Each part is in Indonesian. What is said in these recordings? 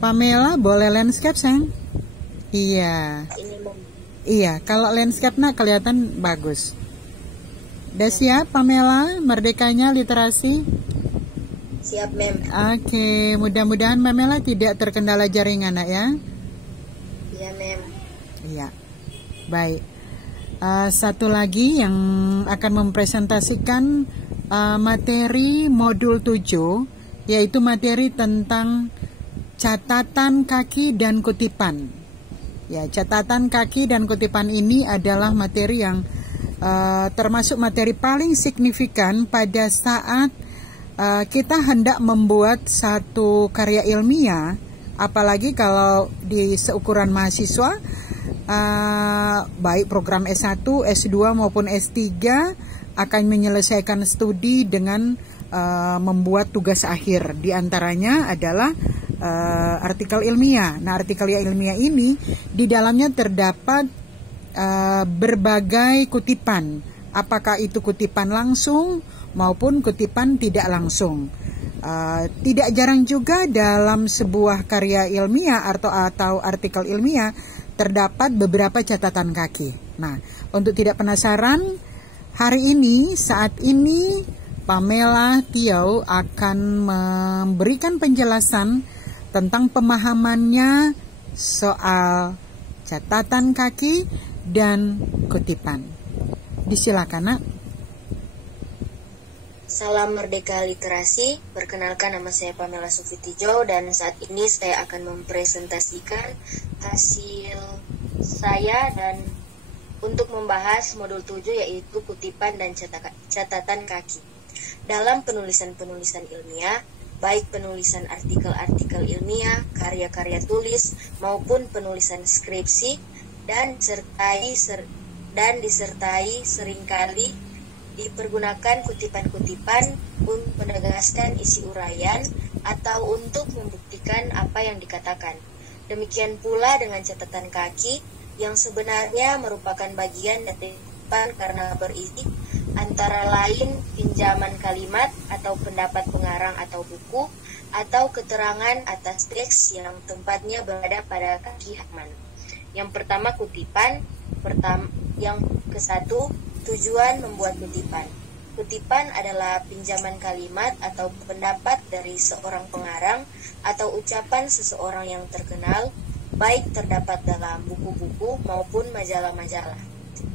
Pamela boleh landscape, sayang? Iya. Ini Iya, kalau landscape nak kelihatan bagus. Udah siap Pamela, merdekanya literasi? siap, Mem. Oke, mudah-mudahan Pamela tidak terkendala jaringan nak ya. Iya, Mem. Iya, baik. Satu lagi yang akan mempresentasikan materi modul 7, yaitu materi tentang catatan kaki dan kutipan. Ya, catatan kaki dan kutipan ini adalah materi yang termasuk materi paling signifikan pada saat kita hendak membuat satu karya ilmiah, apalagi kalau di seukuran mahasiswa, baik program S1, S2 maupun S3 akan menyelesaikan studi dengan membuat tugas akhir. Di antaranya adalah artikel ilmiah. Nah, artikel ilmiah ini di dalamnya terdapat berbagai kutipan, apakah itu kutipan langsung maupun kutipan tidak langsung. Tidak jarang juga dalam sebuah karya ilmiah atau artikel ilmiah terdapat beberapa catatan kaki. Nah, untuk tidak penasaran, hari ini, saat ini Pamela Tiau akan memberikan penjelasan tentang pemahamannya soal catatan kaki dan kutipan. Disilakan, Nak. Salam Merdeka Literasi, perkenalkan nama saya Pamela Sufitijo dan saat ini saya akan mempresentasikan hasil saya dan untuk membahas modul 7 yaitu kutipan dan catatan kaki. Dalam penulisan-penulisan ilmiah, baik penulisan artikel-artikel ilmiah, karya-karya tulis maupun penulisan skripsi dan disertai seringkali dipergunakan kutipan-kutipan untuk menegaskan isi uraian atau untuk membuktikan apa yang dikatakan. Demikian pula dengan catatan kaki yang sebenarnya merupakan bagian dari kutipan karena berisi antara lain pinjaman kalimat atau pendapat pengarang atau buku atau keterangan atas teks yang tempatnya berada pada kaki halaman. Yang pertama kutipan, yang kesatu tujuan membuat kutipan. Kutipan adalah pinjaman kalimat atau pendapat dari seorang pengarang atau ucapan seseorang yang terkenal, baik terdapat dalam buku-buku maupun majalah-majalah.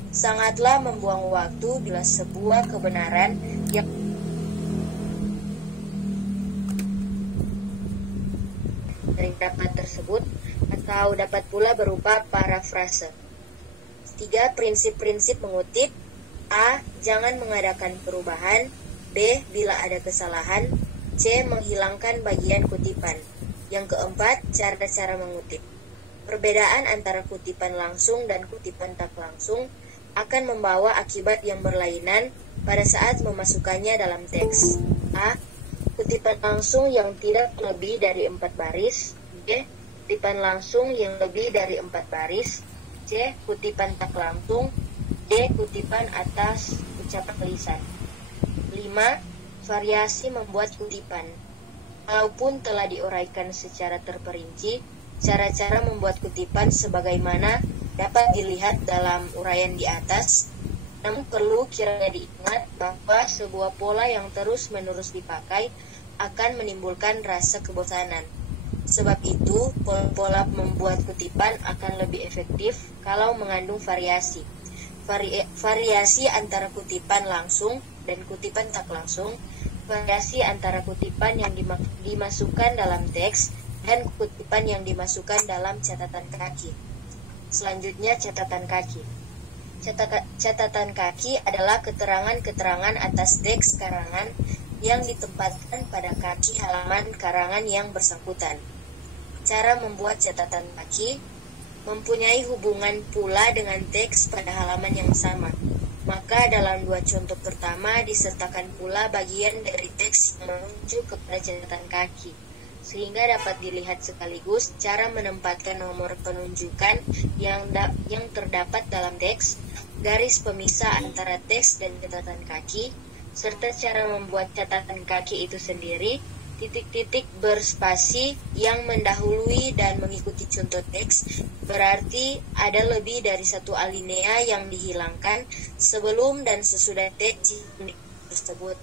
Sangatlah membuang waktu bila sebuah kebenaran yang dari pendapat tersebut atau dapat pula berupa parafrase. 3. Prinsip-prinsip mengutip. A. Jangan mengadakan perubahan. B. Bila ada kesalahan. C. Menghilangkan bagian kutipan. Yang keempat, cara-cara mengutip. Perbedaan antara kutipan langsung dan kutipan tak langsung akan membawa akibat yang berlainan pada saat memasukkannya dalam teks. A. Kutipan langsung yang tidak lebih dari 4 baris. B. Kutipan langsung yang lebih dari 4 baris. C. Kutipan tak langsung. D. Kutipan atas ucapan lisan. 5. Variasi membuat kutipan. Walaupun telah diuraikan secara terperinci, cara-cara membuat kutipan sebagaimana dapat dilihat dalam uraian di atas, namun perlu kiranya diingat bahwa sebuah pola yang terus-menerus dipakai akan menimbulkan rasa kebosanan. Sebab itu, pola-pola membuat kutipan akan lebih efektif kalau mengandung variasi. Variasi antara kutipan langsung dan kutipan tak langsung, variasi antara kutipan yang dimasukkan dalam teks dan kutipan yang dimasukkan dalam catatan kaki. Selanjutnya, catatan kaki. Catatan kaki adalah keterangan-keterangan atas teks karangan yang ditempatkan pada kaki halaman karangan yang bersangkutan. Cara membuat catatan kaki mempunyai hubungan pula dengan teks pada halaman yang sama. Maka dalam 2 contoh pertama disertakan pula bagian dari teks yang menuju kepada catatan kaki, sehingga dapat dilihat sekaligus cara menempatkan nomor penunjukan yang terdapat dalam teks, garis pemisah antara teks dan catatan kaki, serta cara membuat catatan kaki itu sendiri, Titik-titik berspasi yang mendahului dan mengikuti contoh teks berarti ada lebih dari satu alinea yang dihilangkan sebelum dan sesudah teks tersebut.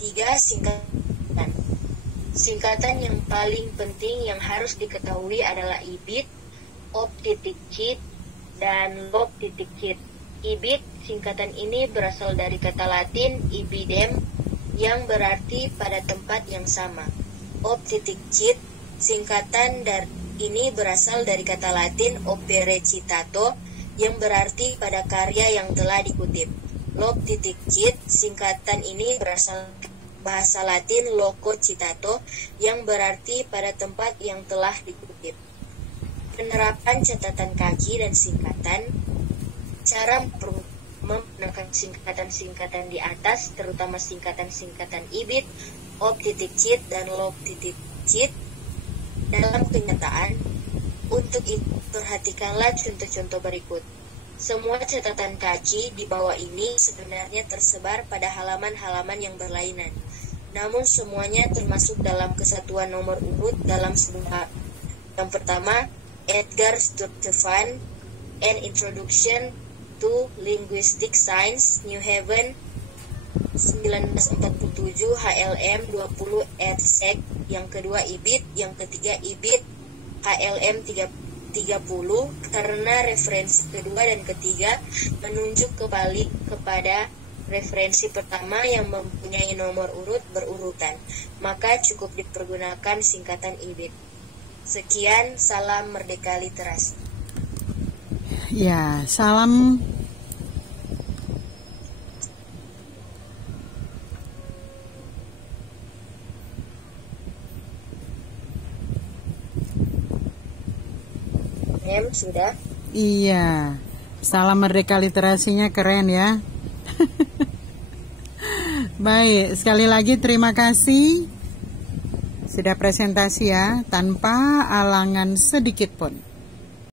3. Singkatan. Singkatan yang paling penting yang harus diketahui adalah ibid, op.cit, dan log.cit. Ibid, singkatan ini berasal dari kata Latin ibidem, yang berarti pada tempat yang sama. Op.cit, singkatan ini berasal dari kata Latin opere citato, yang berarti pada karya yang telah dikutip. Log.cit, singkatan ini berasal bahasa Latin loco citato, yang berarti pada tempat yang telah dikutip. Penerapan catatan kaki dan singkatan. Cara menggunakan singkatan-singkatan di atas, terutama singkatan-singkatan ibid, op.cit, dan log.cit dalam kenyataan. Untuk itu, perhatikanlah contoh-contoh berikut. Semua catatan kaki di bawah ini sebenarnya tersebar pada halaman-halaman yang berlainan. Namun semuanya termasuk dalam kesatuan nomor urut dalam sebuah. Yang pertama, Edgar Sturtevant, An Introduction to Linguistic Science, New Haven, 1947, HLM 20 ed. Yang kedua ibid, yang ketiga ibid, HLM 30, karena referensi kedua dan ketiga menunjuk kembali kepada referensi pertama yang mempunyai nomor urut berurutan, maka cukup dipergunakan singkatan ibid. Sekian, salam Merdeka Literasi. Ya, salam. Sudah? Iya, salam Merdeka Literasinya keren ya. Baik, sekali lagi terima kasih sudah presentasi ya, tanpa alangan sedikit pun.